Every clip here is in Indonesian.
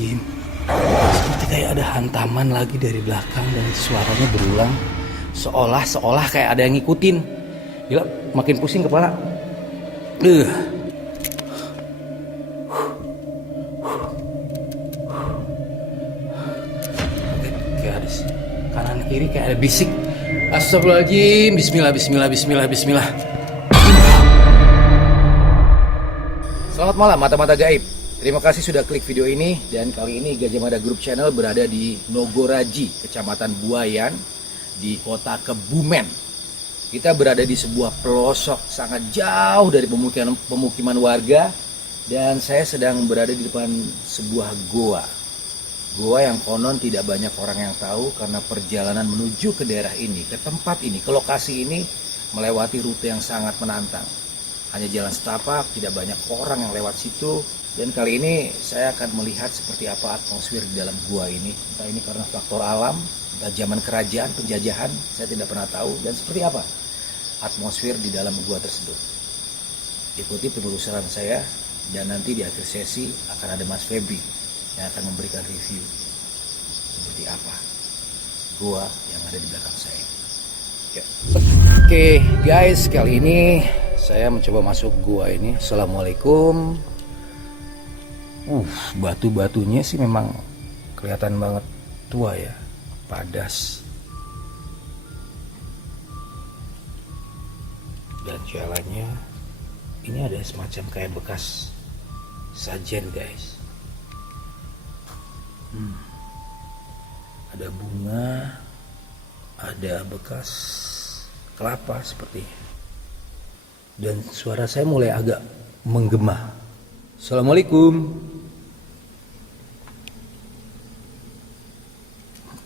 Astagfirullahaladzim. Seperti kayak ada hantaman lagi dari belakang dan suaranya berulang. Seolah kayak ada yang ngikutin. Gila, makin pusing kepala. Kayak ada kanan kiri kayak ada bisik. Astagfirullahaladzim. Bismillah. Selamat malam mata-mata gaib. Terima kasih sudah klik video ini. Dan kali ini Gajah Mada Group Channel berada di Nogoraji, Kecamatan Buayan, di kota Kebumen. Kita berada di sebuah pelosok sangat jauh dari pemukiman warga. Dan saya sedang berada di depan sebuah goa. Goa yang konon tidak banyak orang yang tahu karena perjalanan menuju ke daerah ini, ke tempat ini, ke lokasi ini melewati rute yang sangat menantang. Hanya jalan setapak, tidak banyak orang yang lewat situ. Dan kali ini saya akan melihat seperti apa atmosfer di dalam gua ini. Entah ini karena faktor alam, entah zaman kerajaan, penjajahan, saya tidak pernah tahu. Dan seperti apa atmosfer di dalam gua tersebut. Ikuti penelusuran saya, dan nanti di akhir sesi akan ada Mas Febri yang akan memberikan review seperti apa gua yang ada di belakang saya. Ya. Oke guys, kali ini saya mencoba masuk gua ini. Assalamualaikum. Batu-batunya sih memang kelihatan banget tua ya, padas. Dan jalannya ini ada semacam kayak bekas sajen guys. Ada bunga, ada bekas kelapa sepertinya. Dan suara saya mulai agak menggema. Assalamualaikum.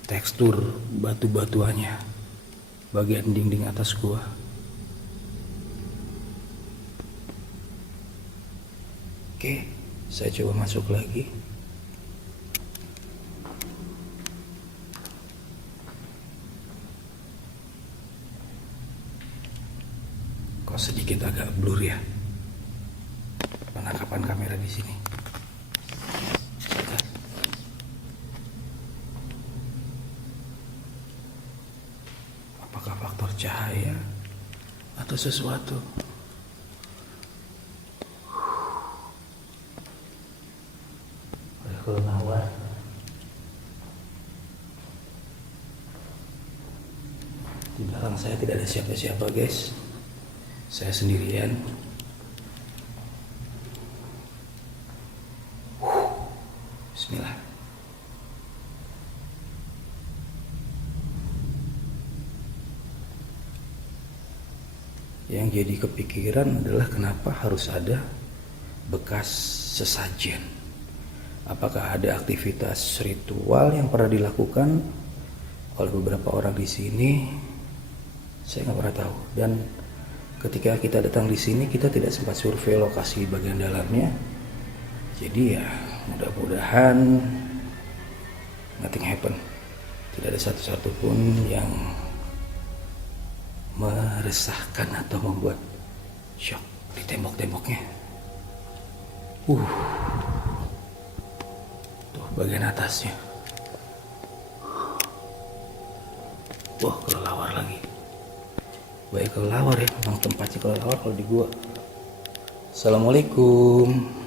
Tekstur batu-batuannya bagian dinding atas gua. Oke, saya coba masuk lagi. Kok sedikit agak blur ya penangkapan kamera di sini. Apakah faktor cahaya atau sesuatu? Ada kelelawar. Di belakang saya tidak ada siapa-siapa guys. Saya sendirian. Bismillah. Yang jadi kepikiran adalah kenapa harus ada bekas sesajen. Apakah ada aktivitas ritual yang pernah dilakukan oleh beberapa orang di sini? Saya nggak pernah tahu. Dan ketika kita datang di sini, kita tidak sempat survei lokasi bagian dalamnya. Jadi ya mudah-mudahan nothing happen. Tidak ada satu-satu pun yang meresahkan atau membuat shock di tembok-temboknya. Tuh bagian atasnya. Wah, kelelawar lagi. Baik kelelawar ya, memang tempatnya kelelawar kalau di gua. Assalamualaikum.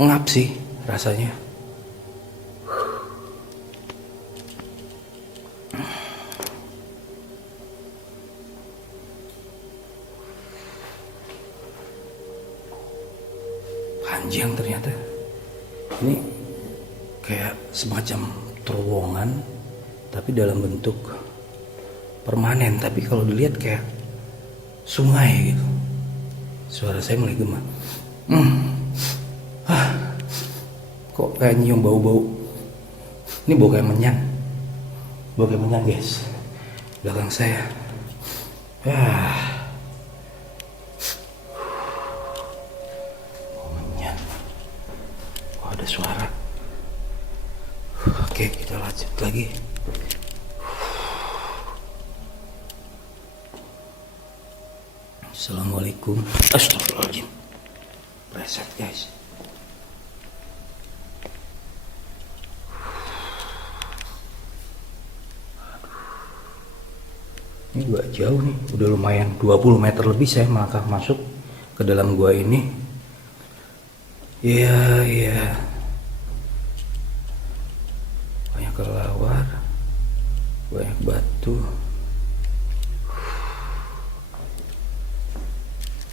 Ngap sih rasanya. Panjang ternyata. Ini kayak semacam terowongan tapi dalam bentuk permanen, tapi kalau dilihat kayak sungai gitu. Suara saya mulai gema. Kok kayak nyium bau-bau. Ini bau kayak menyan. Bau kayak menyan guys. Belakang saya. Bau menyan. Oh, ada suara. Oke, kita lanjut lagi. Assalamualaikum. Astagfirullahaladzim. Preset guys. Ini gua jauh nih, udah lumayan 20 meter lebih saya melangkah masuk ke dalam gua ini. Ya. Banyak kelelawar, banyak batu.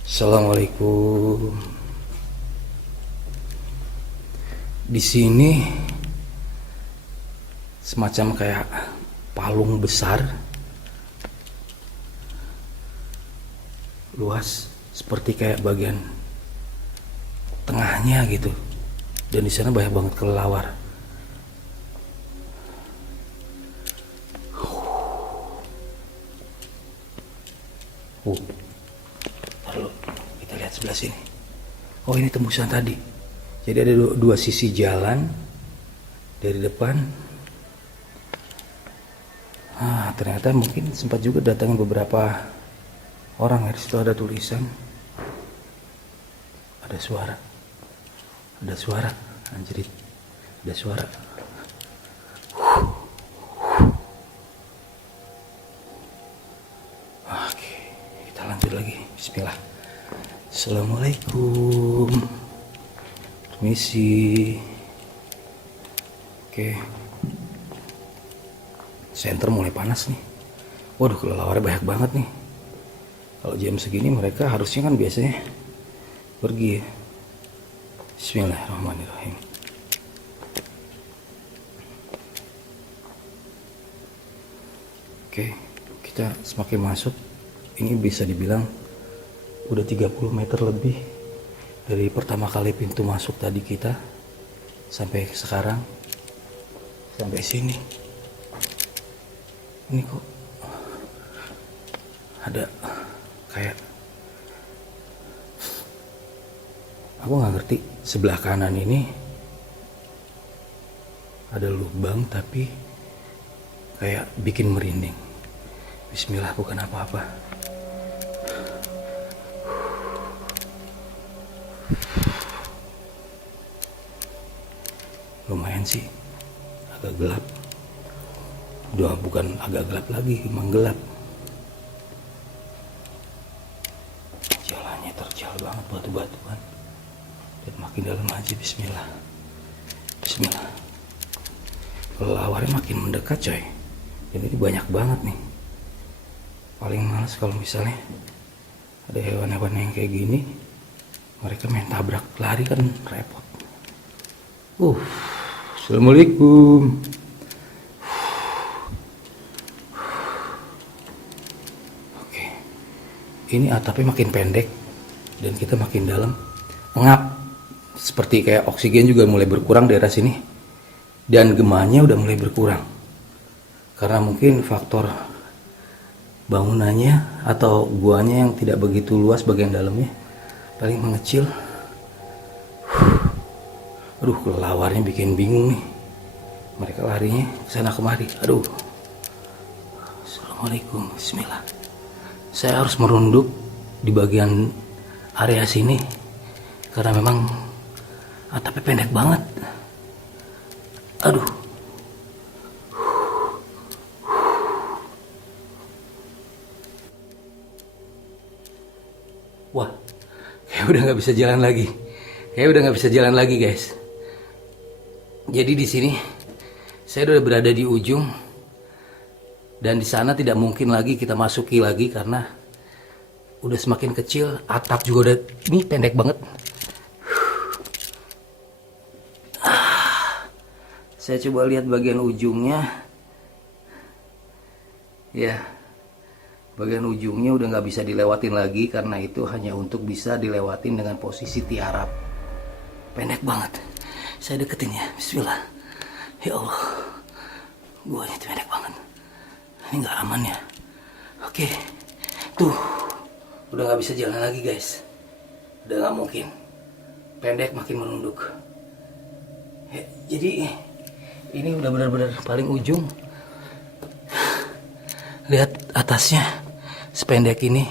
Assalamualaikum. Di sini semacam kayak palung besar, luas, seperti kayak bagian tengahnya gitu. Dan di sana banyak banget kelelawar. Lalu kita lihat sebelah sini. Oh, ini tembusan tadi. Jadi ada dua sisi jalan dari depan. Ternyata mungkin sempat juga datangin beberapa orang. Di situ ada tulisan, ada suara, anjrit, ada suara. Oke, kita lanjut lagi. Bismillah. Assalamualaikum. Permisi. Oke. Center mulai panas nih. Waduh, kelelawarnya banyak banget nih. Kalau jam segini mereka harusnya kan biasanya pergi ya. Bismillahirrahmanirrahim. Oke, kita semakin masuk. Ini bisa dibilang udah 30 meter lebih dari pertama kali pintu masuk tadi kita sampai sekarang, sampai sini. Ini kok ada kayak, aku nggak ngerti, sebelah kanan ini ada lubang tapi kayak bikin merinding. Bismillah, bukan apa-apa. Lumayan sih, agak gelap. Udah bukan agak gelap lagi, emang gelap. Jalannya terjal banget, batu-batuan. Dan makin dalam aja. Bismillah. Bismillah. Kelelawarnya makin mendekat coy. Dan ini banyak banget nih. Paling males kalau misalnya ada hewan-hewan yang kayak gini, mereka main tabrak lari kan repot. Assalamualaikum. Oke, ini atapnya makin pendek dan kita makin dalam, pengap. Seperti kayak oksigen juga mulai berkurang daerah sini, dan gemahnya udah mulai berkurang karena mungkin faktor bangunannya atau guanya yang tidak begitu luas bagian dalamnya, paling mengecil. Aduh, kelelawarnya bikin bingung nih. Mereka larinya kesana kemari. Aduh. Assalamualaikum. Bismillah. Saya harus merunduk di bagian area sini karena memang atapnya pendek banget. Aduh. Wah, kayak udah nggak bisa jalan lagi. Guys. Jadi di sini saya udah berada di ujung, dan di sana tidak mungkin lagi kita masuki lagi karena udah semakin kecil. Atap juga udah ini pendek banget. Saya coba lihat bagian ujungnya. Ya, bagian ujungnya udah nggak bisa dilewatin lagi karena itu hanya untuk bisa dilewatin dengan posisi tiarap. Pendek banget. Saya deketin ya. Bismillah. Ya Allah, guanya itu pendek banget. Ini nggak aman ya. Oke, tuh udah nggak bisa jalan lagi guys. Udah nggak mungkin. Pendek makin menunduk. Ya, jadi ini udah benar-benar paling ujung. Lihat atasnya sependek ini.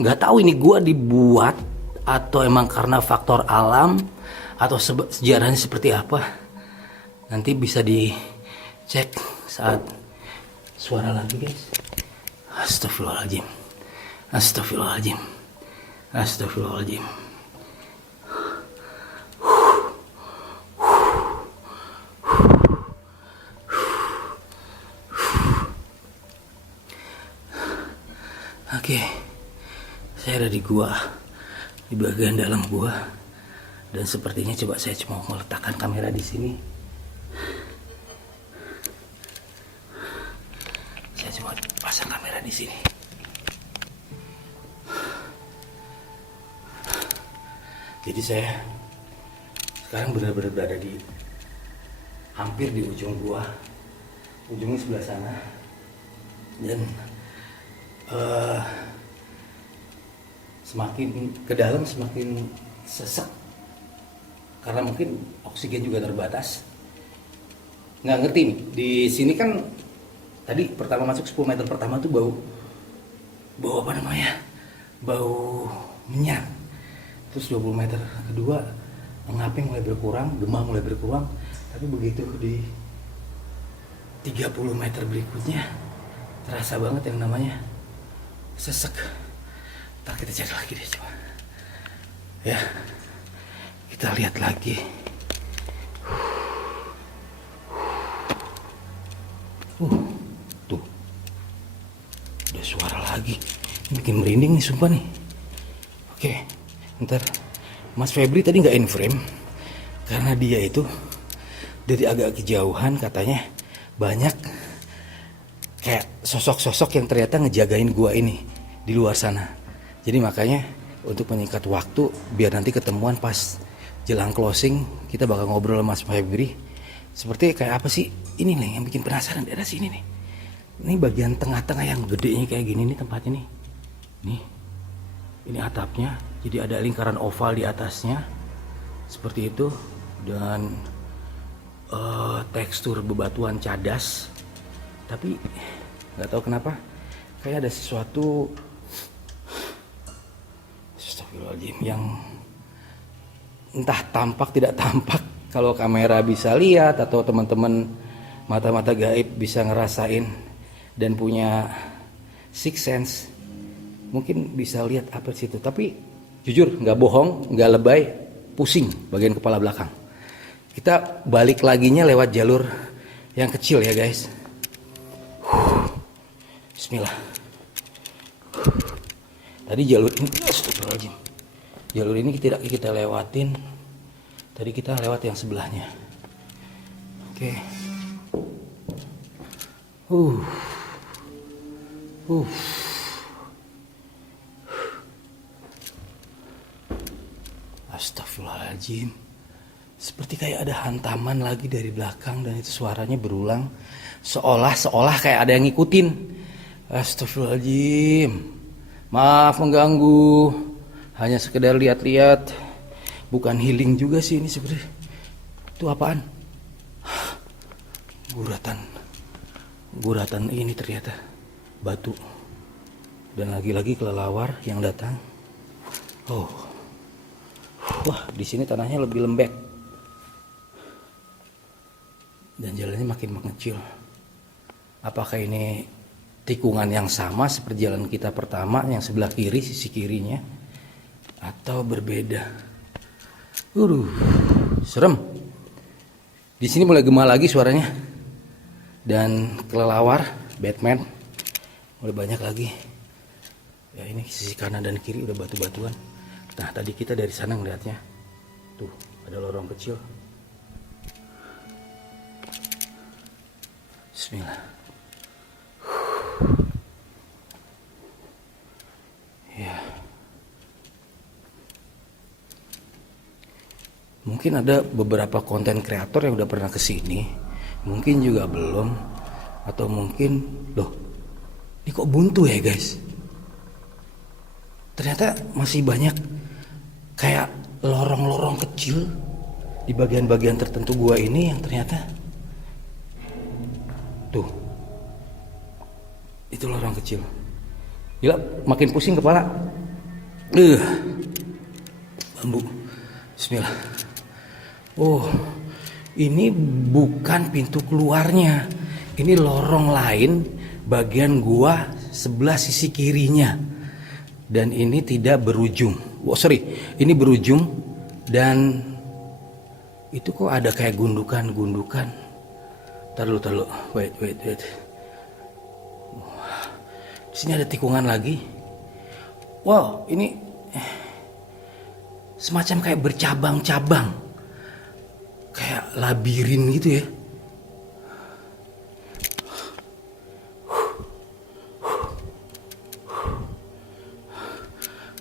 nggak tahu ini gua dibuat atau emang karena faktor alam atau sejarahnya seperti apa. Nanti bisa dicek saat suara lagi, guys. Astagfirullahaladzim. Astagfirullahaladzim. Astagfirullahaladzim. Oke, saya ada di gua, di bagian dalam gua, dan sepertinya coba saya cuma meletakkan kamera di sini. Saya cuma pasang kamera di sini. Jadi saya sekarang benar-benar berada di hampir di ujung gua, ujungnya sebelah sana, dan semakin ke dalam semakin sesak karena mungkin oksigen juga terbatas. Nggak ngerti nih, di sini kan tadi pertama masuk 10 meter pertama tuh bau apa namanya, bau menyan. Terus 20 meter kedua ngaping mulai berkurang, demam mulai berkurang, tapi begitu di 30 meter berikutnya terasa banget yang namanya sesek. Ntar kita cari lagi deh, coba ya, kita lihat lagi. Tuh udah suara lagi, bikin merinding nih sumpah nih. Oke, ntar Mas Febri tadi nggak in frame karena dia itu dari agak kejauhan katanya banyak kayak sosok-sosok yang ternyata ngejagain gua ini di luar sana. Jadi makanya untuk menyingkat waktu biar nanti ketemuan pas jelang closing, kita bakal ngobrol sama Mas Febri. Seperti kayak apa sih ini nih yang bikin penasaran daerah sini nih. Ini bagian tengah-tengah yang gedenya kayak gini nih tempatnya nih. Nih. Ini atapnya, jadi ada lingkaran oval di atasnya. Seperti itu, dan tekstur bebatuan cadas. Tapi nggak tahu kenapa kayak ada sesuatu, astagfirullahaladzim, yang entah tampak tidak tampak. Kalau kamera bisa lihat atau teman-teman mata-mata gaib bisa ngerasain dan punya sixth sense, mungkin bisa lihat apa situ. Tapi jujur nggak bohong, nggak lebay, pusing bagian kepala belakang. Kita balik laginya lewat jalur yang kecil ya guys. Bismillah. Tadi jalur ini, astagfirullahaladzim, jalur ini tidak kita lewatin. Tadi kita lewat yang sebelahnya. Oke. Astagfirullahaladzim. Seperti kayak ada hantaman lagi dari belakang dan itu suaranya berulang. Seolah kayak ada yang ngikutin. Astagfirullahaladzim. Maaf mengganggu. Hanya sekedar lihat-lihat. Bukan healing juga sih ini sebenarnya. Itu apaan? Guratan ini ternyata batu. Dan lagi-lagi kelelawar yang datang. Oh. Wah, di sini tanahnya lebih lembek. Dan jalannya makin mengecil. Apakah ini tikungan yang sama seperti jalan kita pertama yang sebelah kiri, sisi kirinya, atau berbeda? Serem. Di sini mulai gema lagi suaranya. Dan kelelawar, Batman mulai banyak lagi. Ya ini sisi kanan dan kiri udah batu-batuan. Nah tadi kita dari sana ngeliatnya. Tuh ada lorong kecil. Bismillah. Ya. Mungkin ada beberapa konten kreator yang udah pernah kesini, mungkin juga belum, atau mungkin, loh, ini kok buntu ya guys? Ternyata masih banyak kayak lorong-lorong kecil di bagian-bagian tertentu gua ini yang ternyata, tuh, itu lorong kecil. Gila, makin pusing kepala. Bambu. Bismillah. Oh, ini bukan pintu keluarnya. Ini lorong lain bagian gua sebelah sisi kirinya. Dan ini tidak berujung. Oh, sorry, ini berujung dan itu kok ada kayak gundukan-gundukan. Tar dulu. Wait. Di sini ada tikungan lagi. Wow, ini semacam kayak bercabang-cabang. Kayak labirin gitu ya.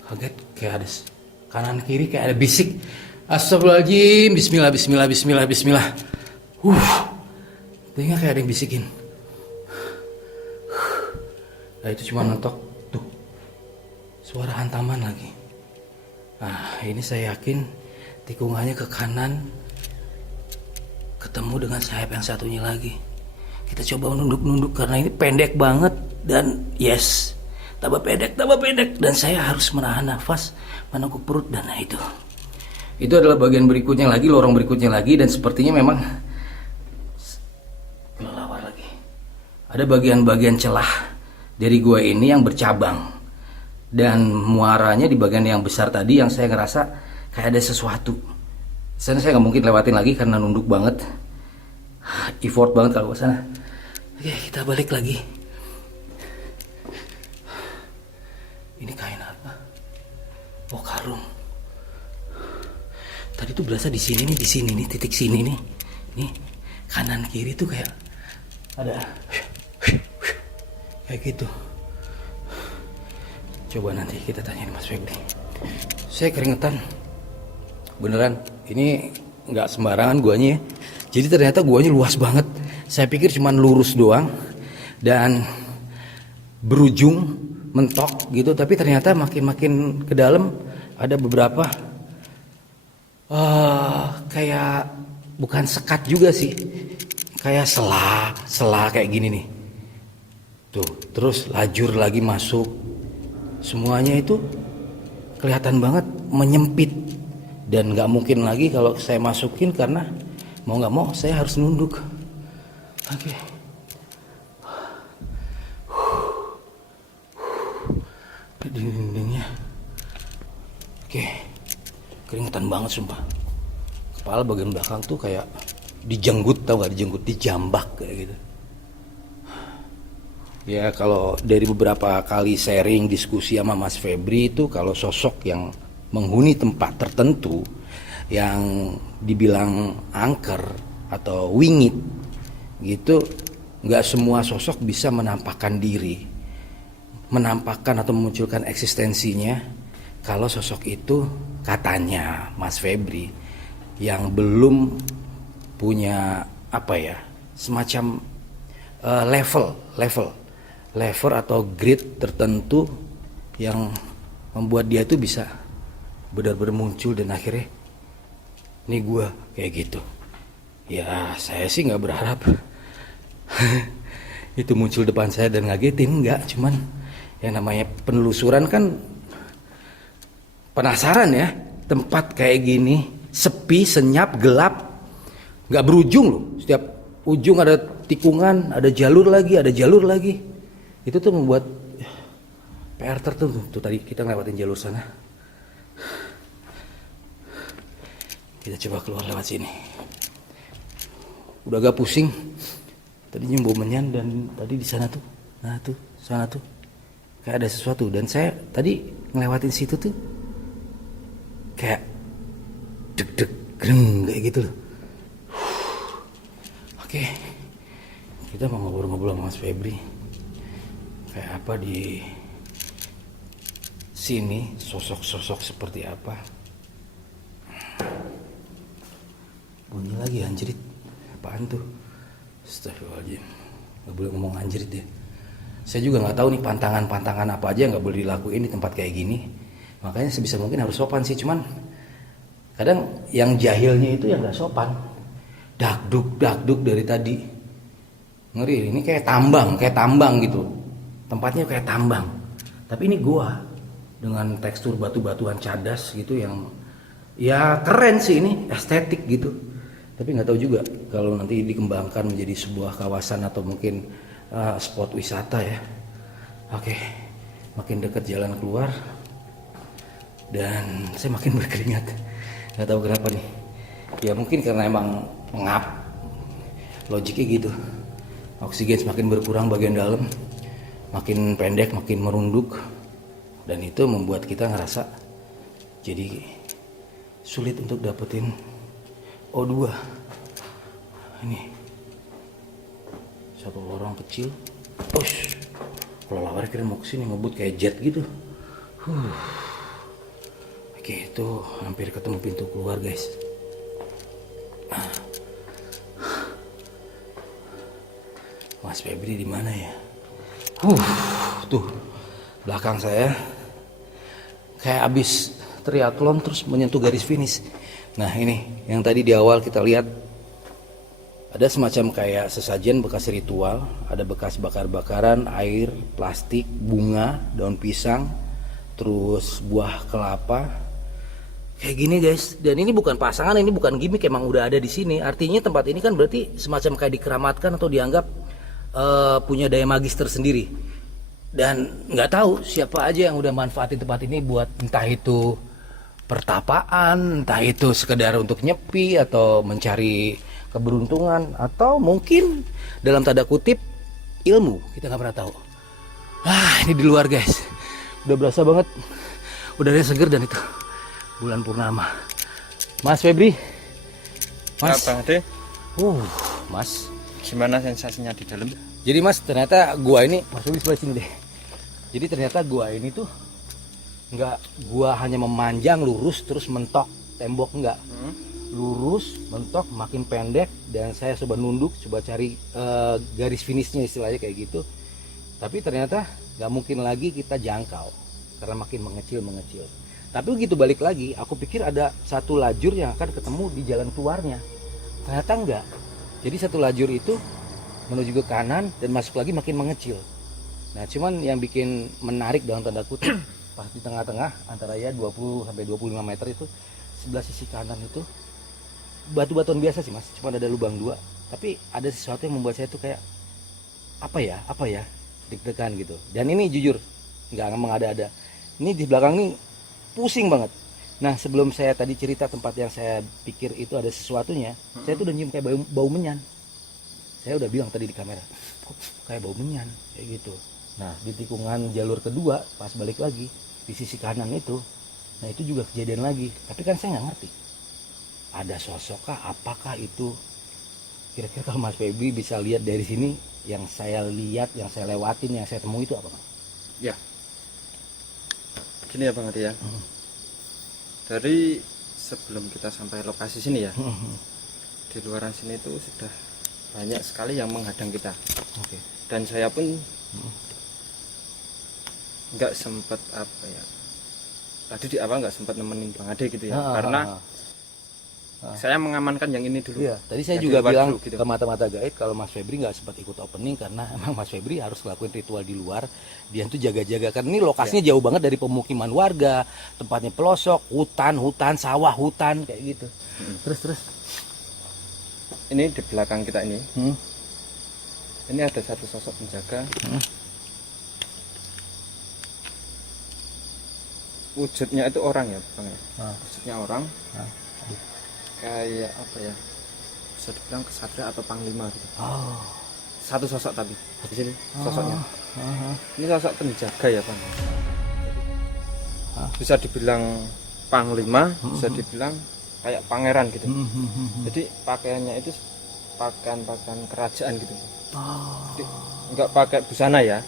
Kaget, kayak ada kanan kiri kayak ada bisik. Astagfirullahaladzim, bismillah. Telinga kayak ada yang bisikin. Nah, itu cuma nontok tuh. Suara hantaman lagi. Nah, ini saya yakin tikungannya ke kanan ketemu dengan sayap yang satunya lagi. Kita coba nunduk karena ini pendek banget dan yes, tambah pendek dan saya harus menahan nafas, menekuk perut dan nah itu. Itu adalah bagian berikutnya lagi, lorong berikutnya lagi dan sepertinya memang kelelawar lagi. Ada bagian-bagian celah dari gua ini yang bercabang dan muaranya di bagian yang besar tadi yang saya ngerasa kayak ada sesuatu. Sana saya nggak mungkin lewatin lagi karena nunduk banget, effort banget kalau ke sana. Oke, kita balik lagi. Ini kain apa? Oh, karung. Tadi tuh berasa di sini nih, titik sini nih. Nih, kanan kiri tuh kayak ada kayak gitu. Coba nanti kita tanyain Mas Febri. Saya keringetan. Beneran, ini nggak sembarangan guanya ya. Jadi ternyata guanya luas banget. Saya pikir cuman lurus doang dan berujung mentok gitu, tapi ternyata makin ke dalam ada beberapa kayak bukan sekat juga sih, kayak sela kayak gini nih. Tuh, terus lajur lagi masuk. Semuanya itu kelihatan banget menyempit dan nggak mungkin lagi kalau saya masukin karena mau nggak mau saya harus nunduk. Oke. Dindingnya. Oke. Keringetan banget sumpah. Kepala bagian belakang tuh kayak dijenggut, tau gak, dijambak kayak gitu. Ya kalau dari beberapa kali sharing diskusi sama Mas Febri itu, kalau sosok yang menghuni tempat tertentu yang dibilang angker atau wingit gitu, nggak semua sosok bisa menampakkan diri, menampakkan atau memunculkan eksistensinya. Kalau sosok itu katanya Mas Febri yang belum punya apa ya, semacam level atau grade tertentu yang membuat dia itu bisa benar-benar muncul dan akhirnya ini gua kayak gitu. Ya saya sih nggak berharap itu muncul depan saya dan ngagetin, nggak. Cuman yang namanya penelusuran kan penasaran ya, tempat kayak gini sepi, senyap, gelap, nggak berujung loh. Setiap ujung ada tikungan, ada jalur lagi. Itu tuh membuat PR tertentu. Tuh tadi kita ngelewatin jalur sana. Kita coba keluar lewat sini. Udah agak pusing. Tadinya bau menyan dan tadi di sana tuh, nah tuh, sana tuh kayak ada sesuatu. Dan saya tadi ngelewatin situ tuh kayak deg-deg greng kayak gitu loh. Oke, kita mau ngobrol-ngobrol sama Mas Febri. Kayak apa di sini, sosok-sosok seperti apa? Bunyi lagi anjrit. Apaan tuh? Astagfirullahaladzim. Gak boleh ngomong anjrit ya. Saya juga gak tahu nih pantangan-pantangan apa aja yang gak boleh dilakuin di tempat kayak gini. Makanya sebisa mungkin harus sopan sih. Cuman kadang yang jahilnya itu yang gak sopan. Dakduk dari tadi. Ngeri, ini kayak tambang gitu. Tempatnya kayak tambang. Tapi ini gua. dengan tekstur batu-batuan cadas gitu yang ya keren sih, ini estetik gitu. Tapi nggak tahu juga kalau nanti dikembangkan menjadi sebuah kawasan atau mungkin spot wisata ya. Oke, makin dekat jalan keluar dan saya makin berkeringat. Nggak tahu kenapa nih. Ya mungkin karena emang pengap, logiknya gitu. Oksigen semakin berkurang bagian dalam, makin pendek, makin merunduk, dan itu membuat kita ngerasa jadi sulit untuk dapetin O2. Ini satu lorong kecil. Ush, kalau lawar kira mau kesini ngebut kayak jet gitu. Oke, itu hampir ketemu pintu keluar guys. Mas Febri di mana ya? Tuh belakang saya kayak abis triathlon terus menyentuh garis finish. Nah ini yang tadi di awal kita lihat ada semacam kayak sesajen bekas ritual, ada bekas bakar-bakaran, air, plastik, bunga, daun pisang, terus buah kelapa. Kayak gini guys, dan ini bukan pasangan, ini bukan gimmick, emang udah ada di sini. Artinya tempat ini kan berarti semacam kayak dikeramatkan atau dianggap punya daya magis tersendiri. Dan nggak tahu siapa aja yang udah manfaatin tempat ini buat entah itu pertapaan, entah itu sekedar untuk nyepi atau mencari keberuntungan, atau mungkin dalam tanda kutip ilmu, kita nggak pernah tahu. Ini di luar guys, udah berasa banget udaranya seger dan itu bulan purnama. Mas Febri, Mas. Apa deh? Mas, gimana sensasinya di dalam? jadi Mas, ternyata gua ini, Mas Febri sebelah sini deh. Jadi ternyata gua ini tuh nggak gua hanya memanjang lurus terus mentok tembok, enggak. Lurus, mentok, makin pendek, dan saya coba nunduk, coba cari garis finishnya istilahnya kayak gitu. Tapi ternyata nggak mungkin lagi kita jangkau karena makin mengecil. Tapi begitu balik lagi, aku pikir ada satu lajur yang akan ketemu di jalan keluarnya. Ternyata enggak. Jadi satu lajur itu menuju ke kanan dan masuk lagi makin mengecil. Nah, cuman yang bikin menarik dalam tanda kutip pas di tengah-tengah antara ya 20 sampai 25 meter itu, sebelah sisi kanan itu batu-batuan biasa sih Mas, cuma ada lubang 2. Tapi ada sesuatu yang membuat saya tuh kayak apa ya deg-degan gitu. Dan ini jujur nggak mengada-ada. Ini di belakang nih pusing banget. Nah, sebelum saya tadi cerita tempat yang saya pikir itu ada sesuatunya, saya tuh udah nyium kayak bau menyan. Saya udah bilang tadi di kamera, kok kayak bau menyan kayak gitu. Nah, di tikungan jalur kedua pas balik lagi di sisi kanan itu, nah itu juga kejadian lagi. Tapi kan saya nggak ngerti ada sosok kah, apakah itu. Kira-kira kalau Mas Febri bisa lihat dari sini, yang saya lihat, yang saya lewatin, yang saya temui itu apa Mas? Ya, gini ya Bang Adi ya. Dari sebelum kita sampai lokasi sini ya, di luaran sini itu sudah banyak sekali yang menghadang kita. Dan saya pun nggak sempat apa ya, tadi di awal nggak sempat nemenin Bang Ade gitu ya, karena saya mengamankan yang ini dulu. Iya, tadi saya juga bilang dulu, gitu, ke mata-mata gaib kalau Mas Febri nggak sempat ikut opening karena emang Mas Febri harus ngelakuin ritual di luar. Dia tuh jaga-jaga kan ini lokasinya jauh banget dari pemukiman warga, tempatnya pelosok, hutan, sawah, hutan kayak gitu. Terus ini di belakang kita ini, ini ada satu sosok penjaga. Wujudnya itu orang ya Bang ya. Wujudnya orang. Kayak apa ya, bisa dibilang kesatria atau panglima gitu. Satu sosok tapi di sini sosoknya. Ini sosok penjaga ya Bang. Bisa dibilang panglima, bisa dibilang kayak pangeran gitu. Jadi pakaiannya itu pakaian kerajaan gitu. Jadi, nggak pakai busana ya,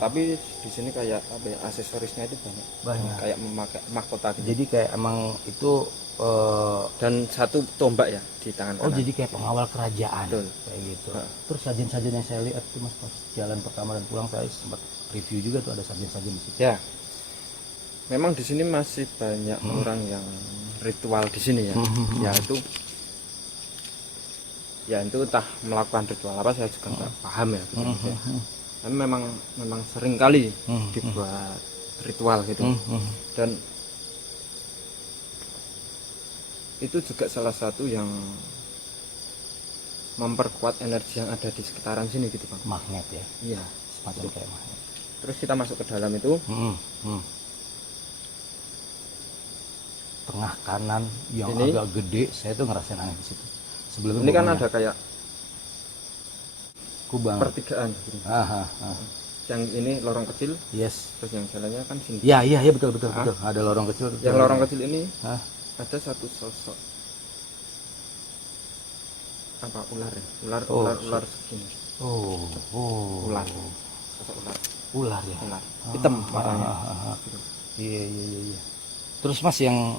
tapi di sini kayak apa ya, aksesorisnya itu banyak. Kayak memakai mahkota gitu. Jadi kayak emang itu dan satu tombak ya di tangan kanan. Jadi kayak pengawal kerajaan. Betul. Kayak gitu. Terus sajen-sajen yang saya lihat tuh Mas pas jalan pertama dan pulang, saya sempat review juga tuh ada sajen-sajen di situ. Ya, memang di sini masih banyak orang yang ritual di sini ya. Ya itu entah melakukan ritual apa, saya juga nggak paham ya gitu. Tapi memang sering kali dibuat ritual gitu. Dan itu juga salah satu yang memperkuat energi yang ada di sekitaran sini gitu Bang. Magnet ya, Iya, semacam kayak magnet. terus kita masuk ke dalam itu Tengah kanan yang Ini. agak gede, saya tuh ngerasain aneh di situ. Sebelumnya ini kan bangunnya ada kayak kubang. pertigaan gitu. Yang ini lorong kecil, Yes. terus yang jalannya kan sini. Ya, iya, betul. Ada lorong kecil. Yang lorong kecil ini Hah? ada satu sosok apa ular ya? Oh, Ular segini. Oh. Ular. Sosok ular. Ular ya. Ular. Hitam warnanya. Gitu. Iya. Terus Mas yang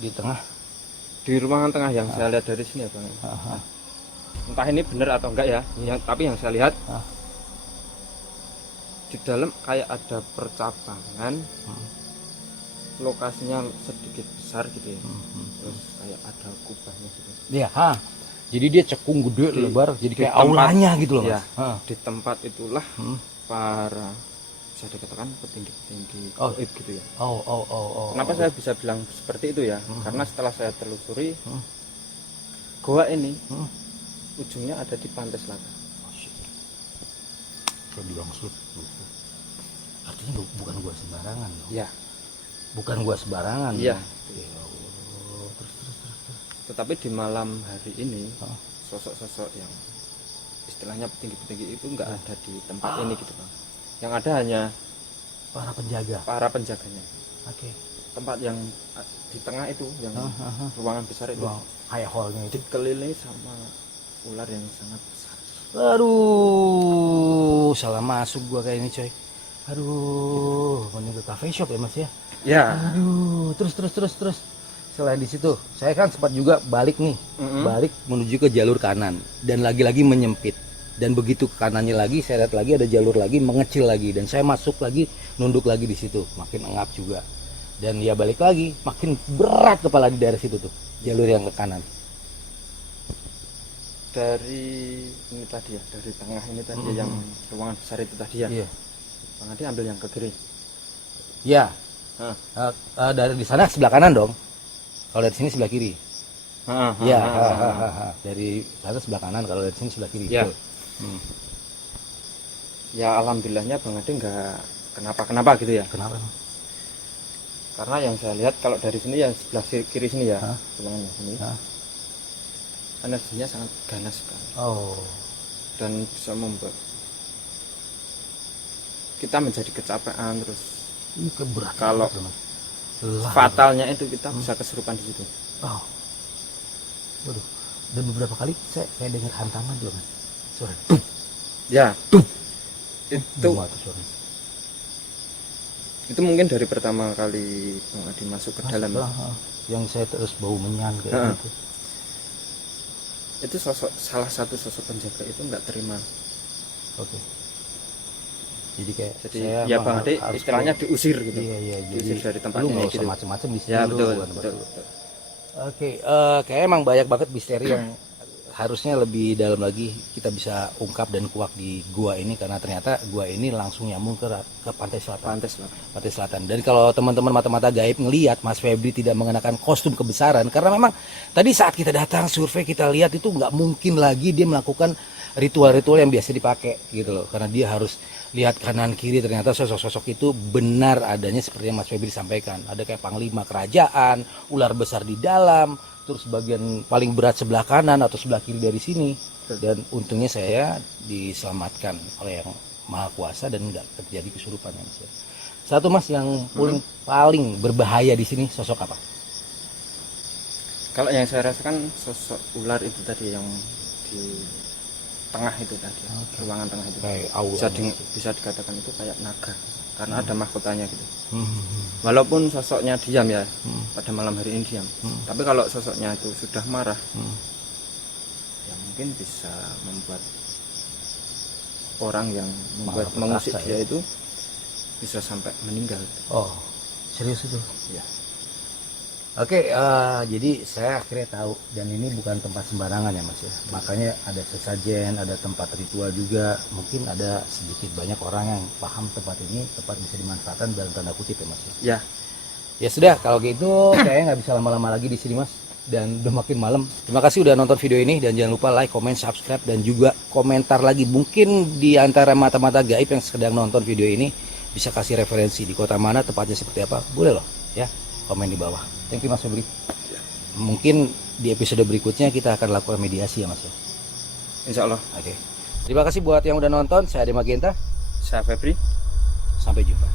di tengah, Di ruangan tengah yang saya lihat dari sini ya Bang. Entah ini benar atau enggak ya. Tapi yang saya lihat di dalam kayak ada percabangan. Lokasinya sedikit besar gitu ya. Terus kayak ada kubahnya gitu. iya, jadi dia cekung gede, lebar, jadi di kayak tempat- aulanya gitu loh Iya. Mas. Di tempat itulah para bisa dikatakan petinggi-petinggi Oh. gaib gitu ya. Oh. Kenapa saya bisa bilang seperti itu ya? Karena setelah saya telusuri goa ini ujungnya ada di pantai selatan. Oh, shit. Saya bilang artinya bukan gua sembarangan dong. Ya, Bukan gua sembarangan. Iya. dong. Ya Allah. Terus. tetapi di malam hari ini sosok-sosok yang istilahnya petinggi-petinggi itu nggak ada di tempat ini gitu Bang. Yang ada hanya Para penjaga. para penjaganya. Oke. Tempat yang di tengah itu, yang ruangan besar itu, Wow, kayak hallnya itu. dikelilingi sama ular yang sangat besar. Aduh, salah masuk gua kayak ini coy. Aduh, mending ke cafe shop ya Mas ya. Ya. Aduh, terus. Selain di situ, saya kan sempat juga balik nih, balik menuju ke jalur kanan dan lagi-lagi menyempit. Dan begitu ke kanannya lagi, saya lihat lagi ada jalur lagi mengecil lagi dan saya masuk lagi, nunduk lagi di situ, makin engap juga. Dan ya balik lagi, makin berat kepala di daerah situ tuh, jalur yang ke kanan. Dari ini tadi ya, dari tengah ini tadi yang ruangan besar itu tadi ya. Iya. Bang Adi ambil yang ke kiri. Ya, Hah. dari di sana sebelah kanan dong. Kalau dari sini sebelah kiri. Iya, dari sana sebelah kanan, kalau dari sini sebelah kiri. Ya. Betul. Ya alhamdulillahnya Bang Adi nggak kenapa-kenapa gitu ya. Kenapa? Karena yang saya lihat kalau dari sini yang sebelah kiri sini ya, ruangannya sini. Energinya sangat ganas sekali Oh. dan bisa membuat kita menjadi kecapean terus. Ini keberatan. Kalau Lelah. fatalnya itu kita bisa kesurupan di situ. Oh. Waduh. Dan beberapa kali saya kayak dengar hantaman juga Mas. Suara dup. Ya. Dup. Itu Wah, itu suara. itu mungkin dari pertama kali Bang Adi masuk ke dalam. Yang saya terus bau menyan kayak gitu. Itu salah satu sosok penjaga itu nggak terima. Oke. Jadi kayak Jadi saya ya Bang Ade harus istilahnya diusir gitu. Iya, Diusir dari tempat lu ini nggak usah gitu. macam-macam di sini. Ya lu, betul, bukan tempat betul, lu. betul. Oke, kayak emang banyak banget misteri yang harusnya lebih dalam lagi kita bisa ungkap dan kuak di gua ini karena ternyata gua ini langsung nyambung ke pantai selatan. Pantai Selatan. Dan kalau teman-teman mata-mata gaib ngelihat Mas Febri tidak mengenakan kostum kebesaran karena memang tadi saat kita datang survei kita lihat itu nggak mungkin lagi dia melakukan ritual-ritual yang biasa dipakai gitu loh karena dia harus lihat kanan kiri ternyata sosok-sosok itu benar adanya seperti yang Mas Febri sampaikan. Ada kayak panglima kerajaan, ular besar di dalam, terus bagian paling berat sebelah kanan atau sebelah kiri dari sini. Dan untungnya saya diselamatkan oleh yang maha kuasa dan nggak terjadi kesurupan ya Mas. Satu Mas yang paling berbahaya di sini sosok apa? Kalau yang saya rasakan sosok ular itu tadi yang di tengah itu tadi, ruangan tengah itu. Kayak aula. Bisa dikatakan itu kayak naga karena ada mahkotanya gitu. Walaupun sosoknya diam ya, pada malam hari ini diam. Tapi kalau sosoknya itu sudah marah, ya mungkin bisa membuat orang yang membuat mengusik dia itu bisa sampai meninggal. Oh, serius itu? Ya. Oke, jadi saya akhirnya tahu, dan ini bukan tempat sembarangan ya Mas ya. Makanya ada sesajen, ada tempat ritual juga. Mungkin ada sedikit banyak orang yang paham tempat ini tempat bisa dimanfaatkan dalam tanda kutip ya Mas ya. Ya. Ya sudah, kalau gitu kayaknya nggak bisa lama-lama lagi di sini Mas. Dan udah makin malam. Terima kasih udah nonton video ini, dan jangan lupa like, comment, subscribe, dan juga komentar lagi. Mungkin di antara mata-mata gaib yang sedang nonton video ini bisa kasih referensi di kota mana, tempatnya seperti apa. Boleh loh ya, komen di bawah. Thank you Mas Febri. Mungkin di episode berikutnya kita akan lakukan mediasi ya Mas ya. Insya Allah. Oke. Terima kasih buat yang udah nonton. Saya Ade Magenta. Saya Febri. Sampai jumpa.